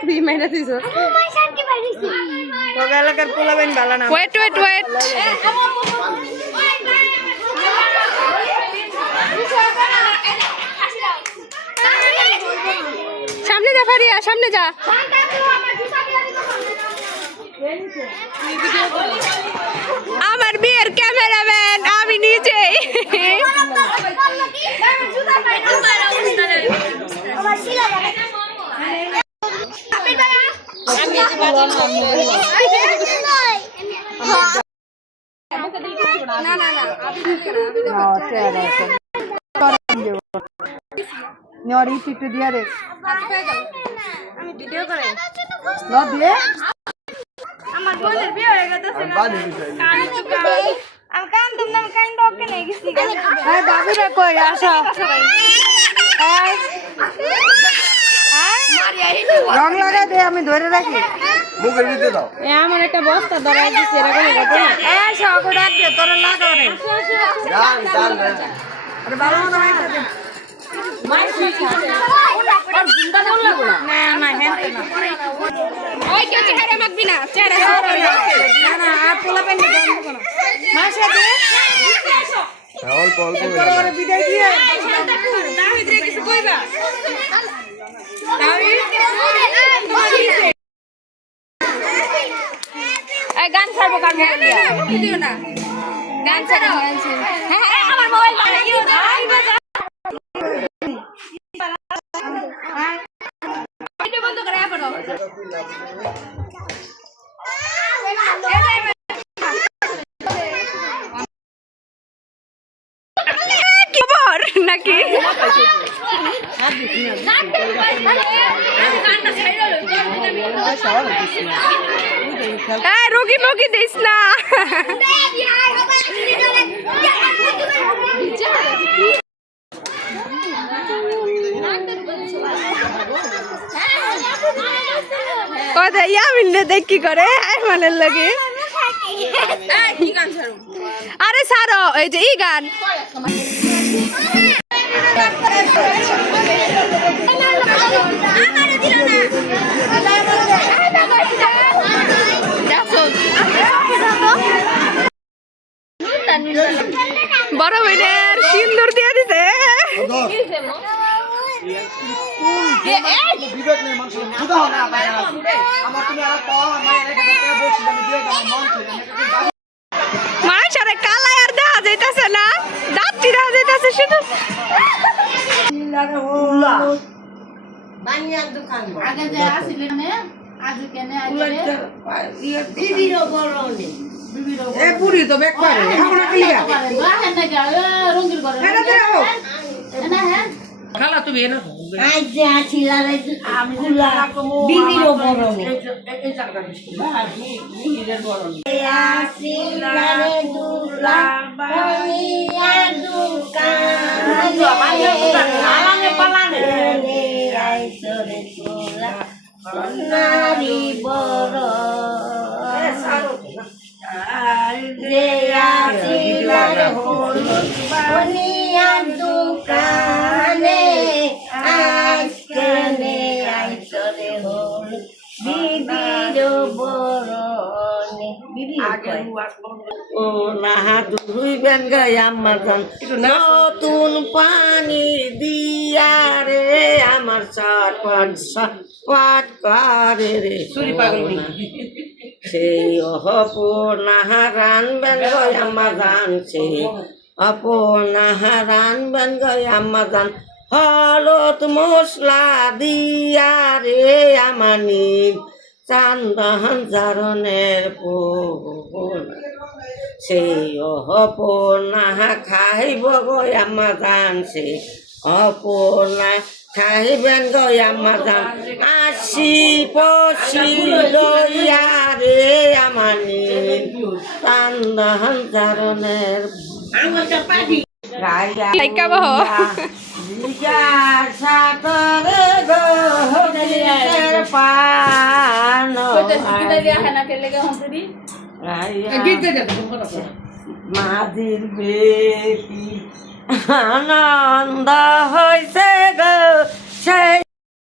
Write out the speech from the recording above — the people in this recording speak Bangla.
তুই মাইরা দিছো তোর এলাকার পোলাবেন ভালো না। ওয়েট ওয়েট ওয়েট সামনে যা ফারিয়া সামনে যা আমার বিয়ের ক্যামেরাম্যান আমি নিজেই একটু দিয়া রে ভিডিও করে দিয়ে আমার বোনের বিয়ে হয়ে গেছে আমি কান্দম না কাইন্ড ওকে নেই গেছি হ্যাঁ দাবিরা কই আসো রং লাগাই দে আমি ধরে রাখি মুখের ভিতরে দাও আমার একটা বস্তা ধরাই দিছে এরকম কথা সব ডাক দে তোর লাগা রে গান গান আরে ভালো মতো মাইটা দে না না হেনতে না ওই কেউ চেহারা মাখবি না চেহারা না না আর পোলা পেন দে মাসা দে অল্প অল্প তোর বিদায় দিয়ে দাহিদ রে কিছু কইবা এই গান ছাড়বো কার মোবাইল দিয়া ভিডিও না গান ছাড়ো হ্যাঁ আমার মোবাইল ভিডিও বন্ধ করে আপনো কি খবর নাকি রোগী মুগি দিস না কথা ইয়ামিন দেখ কি করে আইমানের লাগে আরে সারো এই যে এই গান বড় বোনের সিন্দুর দিয়ে দিছে বিবেক নেই মানুষ বুঝা হবে আমার তুমি আর পাওয়া আমার এখানে বসে আমি দিয়ে দাও মন মায়ের কালাই আর দেখা যাইতেছে না দাঁতটি দেখা যাইতেছে শুধু বানিয়ার দোকান আগে যে আসিল না আজ কেনে আইলে বিবিরো বড়নে বিবিরো এ পুরি তো বেক পারে এখন কিয়া বাহেন না গা রঙির করে এটা দাও না হ্যাঁ খালা তুমি এনা আজ যে আসিল রে আমগুলা বিবিরো বড়নে এই জায়গা বিবিরের বড়নে আসিল রে দুলা বানিয়া দোকান আলানে পালানে আইসরে তোলা নারী বড় যে আসিল রে হলুদ বানিয়া দোকানে আজকানে আইসরে হলুদ বিবির বরণে বিবি ও না ধুইবেন গায়া মাজান নতুন পানি দিয়া রে আমার চটপট করে রে চুরি পাগল সেই অপনাহারান বেন গয়া মাজান সেই অপনাহারান বেন গয়া মাজান হলুদ মশলা দিয়া রে আমানি চান্দান জারনের পোনা সেই অপনা খাইব গয়া মাজান সেই অপনা খাইবেন গয়া মাজান আসি পশি লইয়া রে আমানি চান্দান জারনের লাইকা বহ মাঝির বেটি আনন্দ হয়েছে গো সেই